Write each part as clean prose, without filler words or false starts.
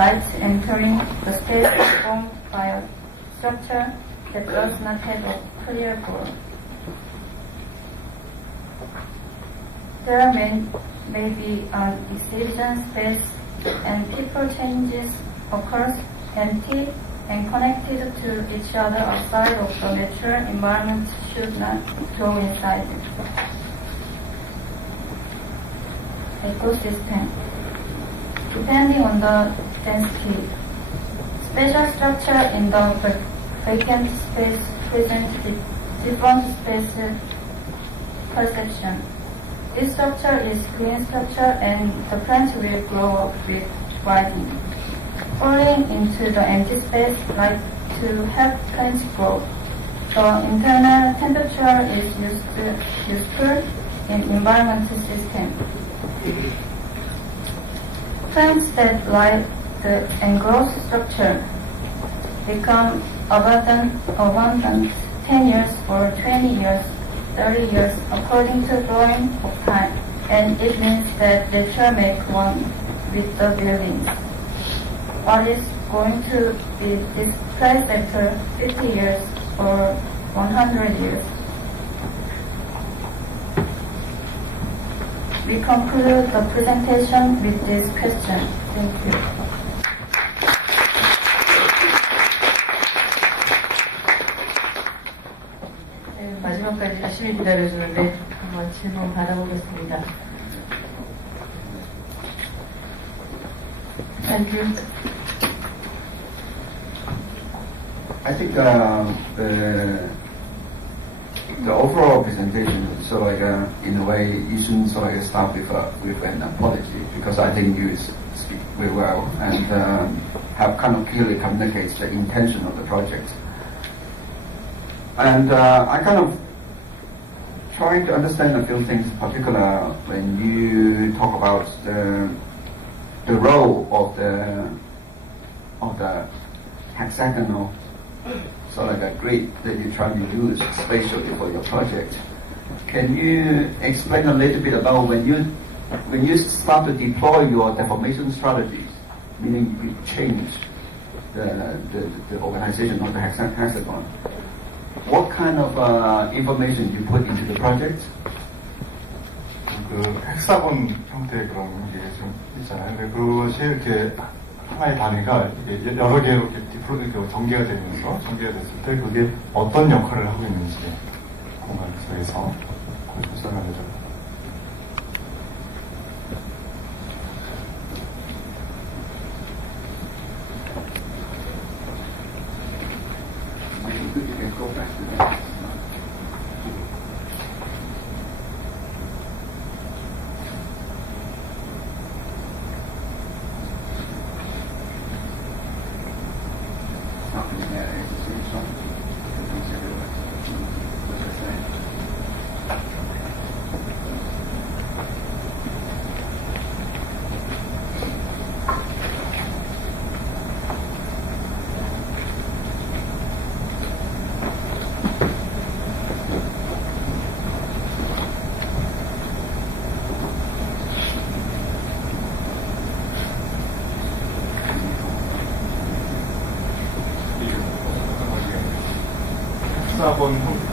light entering the space is formed by a structure that does not have a clear goal. There may be an exhibition space and people changes occurs empty and connected to each other outside of the natural environment should not go inside it. Ecosystem. Depending on the density, spatial structure in the vacant space presents different space perception. This structure is green structure and the plants will grow up with writing. Falling into the empty space like to help plants grow. The internal temperature is useful in environmental system. Plants that like the enclosed structure become abundant 10 years or 20 years, 30 years according to growing of time, and it means that nature makes one with the buildings. What is going to be displaced after 50 years or 100 years? We conclude the presentation with this question. Thank you. 네, 마지막까지 열심히 기다려주는데 한번 질문 받아보겠습니다. Thank you. I think the overall presentation, so like in a way, you shouldn't sort of start with an apology, because I think you speak very well and have kind of clearly communicates the intention of the project. And I kind of trying to understand a few things, in particular when you talk about the role of the hexagonal sort of a grid that you're trying to use spatially for your project. Can you explain a little bit about when you start to deploy your deformation strategies, meaning you change the organization of the hexagon? What kind of information you put into the project? 그 헥사곤 형태의 그런 게 좀 있잖아요. 그것이 이렇게 하나의 단위가 이게 여러 개로 이렇게 전개가 되면서 전개가 됐을 때 그게 어떤 역할을 하고 있는지 공간 속에서 좀 설명해줘요.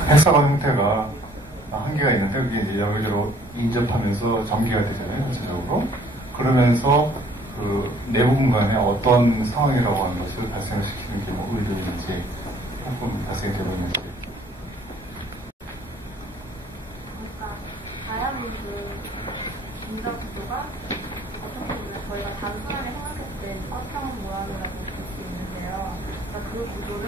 헥사곤 형태가 한계가 있는데 그게 이제 여기저기로 인접하면서 전개가 되잖아요, 전체적으로. 그러면서 그 내부 공간에 어떤 상황이라고 하는 것을 발생시키는 게 뭐 의도있는지, 조금 발생되고 있는지. 그러니까 다이아몬드 인접 구도가 어떻게 보면 저희가 단순하게 생각했을 때 꽉찬 모양이라고 볼 수 있는데요. 그러니까 그 구도를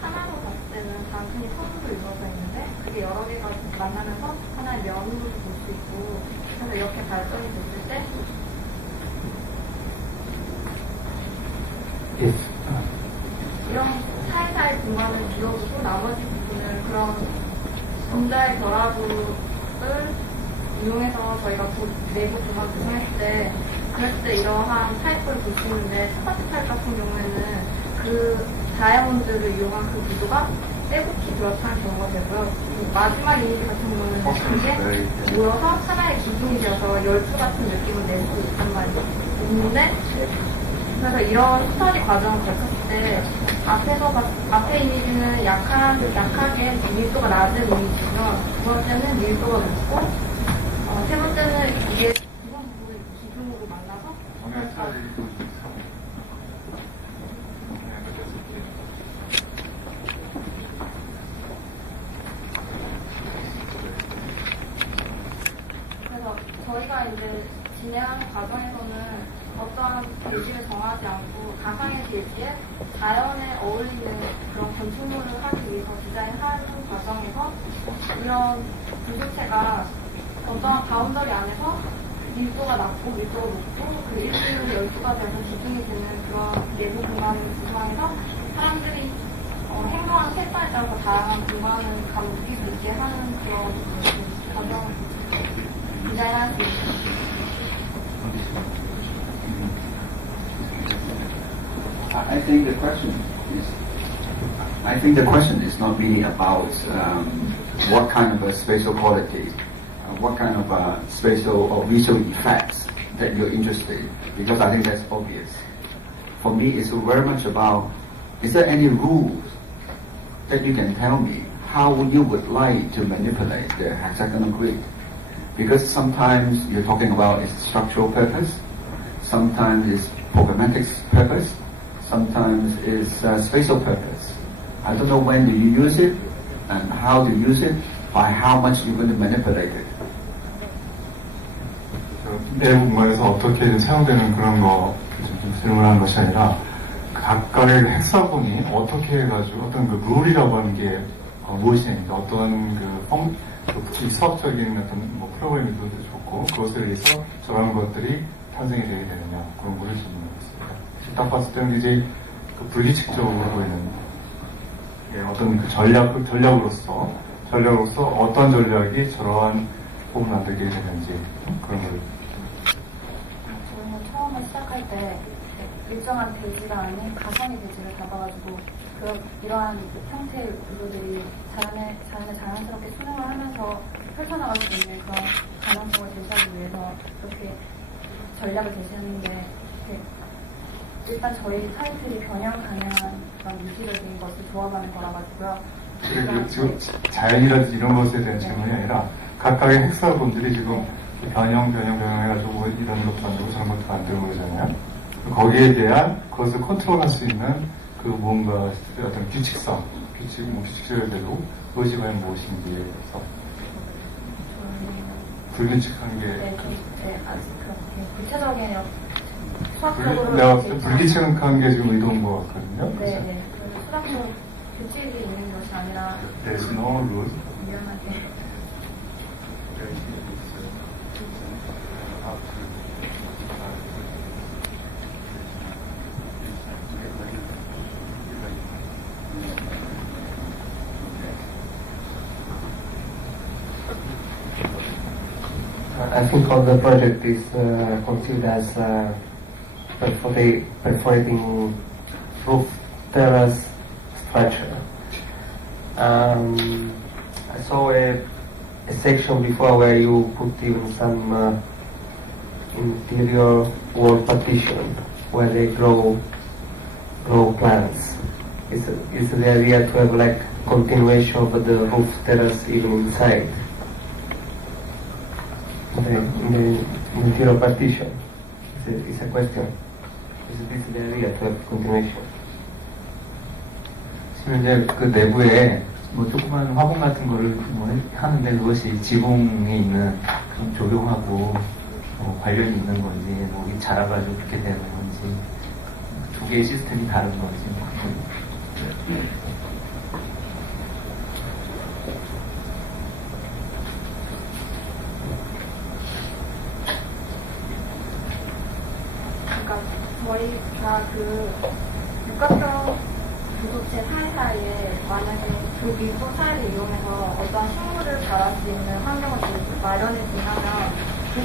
하나로 봤을 때는 단순히 선으로 이루어져 있는데 그게 여러 개가 만나면서 하나의 면으로 볼 수 있고, 그래서 이렇게 발전이 됐을 때 이런 사이사이 공간을 비워두고 나머지 부분을 그런 분자의 결합을 이용해서 저희가 내부 공간 구성했을 때 그랬을 때 이러한 타입을 볼 수 있는데, 첫 번째 타입 같은 경우에는 그 다이아몬드를 이용한 그 구도가 빼곡히 그렇다는 경우가 되고요. 마지막 이미지 같은 경우는 그게 모여서 하나의 기둥이 되어서 열두 같은 느낌을 낼 수 있단 말이죠. 있는데 그래서 이런 스터디 과정을 거쳤을 때 앞에 이미지는 약하게 밀도가 낮은 이미지고요. 두 번째는 밀도가 높고, 세 번째는 이게 이런 부분을 기준으로 만나서 그래서 저희가 이제 진행하는 과정에서는 어떠한 빌지를 정하지 않고 가상의 빌지에 자연에 어울리는 그런 건축물을 하기 위해서 디자인하는 과정에서 이런 구조체가 어떠한 바운더리 안에서 밀도가 낮고 밀도가 높고 그 1분율이 12가 돼서 기준이 되는 그런 내부 공간을 구성해서 사람들이 행동하는 패턴에 따라서 다양한 공간을 느낄 수 있게 하는 그런 과정을 디자인할 수 있습니다. I think the question is not really about what kind of a spatial quality, what kind of spatial or visual effects that you're interested in, because I think that's obvious. For me, it's very much about, is there any rules that you can tell me how you would like to manipulate the hexagonal grid? Because sometimes you're talking about its structural purpose, sometimes it's programmatic purpose, sometimes it's spatial purpose. I don't know when do you use it and how to use it, by how much you're going to manipulate it. 내부 공간에서 어떻게 사용되는 그런 거 질문하는 것이 아니라 각각의 헥사곤이 어떻게 해가지고 어떤 그 룰이라고 하는 게 무엇이냐, 어떤 그 수학적인 어떤 뭐 프로그래밍도 좋고 그것에 의해서 저런 것들이 탄생이 되게 되느냐, 그런 것을 질문하겠습니다. 딱 봤을 때는 이제 그 불규칙적으로 보이는 어떤 그 전략으로서 어떤 전략이 저러한 폼을 만들게 되는지 그런 걸. 저희는 처음에 시작할 때 일정한 대지가 아닌 가상의 대지를 잡아가지고 이러한 형태의 구조들이 자연에 자연스럽게 수능을 하면서 펼쳐나갈 수 있는 그런 가능성을 제시하기 위해서 그렇게 전략을 제시하는데, 일단 저희 타이틀이 변형 가능한 그런 유기적인 것을 조합하는 거라 가지고요. 지금 자연이라든지 이런 것에 대한 질문이 아니라 각각의 헥사곤들이 지금 변형 해가지고 이런 것도 만들고 저런 것도 만들고 그러잖아요. 거기에 대한 그것을 컨트롤할 수 있는 그 뭔가 어떤 규칙적이어도 그것이 과연 무엇인지에서 불규칙한 게. 아직 그렇게 구체적인 수학적으로. 내가 불규칙한 게 지금 의도인 것 같거든요. 네. 수학적 규칙이 있는 것이 아니라. There's no rule. 미안하게. I think all the project is conceived as perforating roof terrace structure. I saw a section before where you put even some interior wall partition where they grow plants. Is the idea to have like continuation of the roof terrace even inside? In the interior partition. It's a question. Is this the idea to have continuation? 지금 이제 그 내부에 뭐 조그만 화분 같은 거를 뭐 하는데 그것이 지붕에 있는 좀 조경하고 관련이 있는 건지 뭐 이게 자라가지고 그렇게 되는 건지 두 개의 시스템이 다른 건지 저희가 그 육각형 구조체 사이사이에 만약에 그 밀도 사이를 이용해서 어떤 식물을 자랄 수 있는 환경을 마련해 준다면 그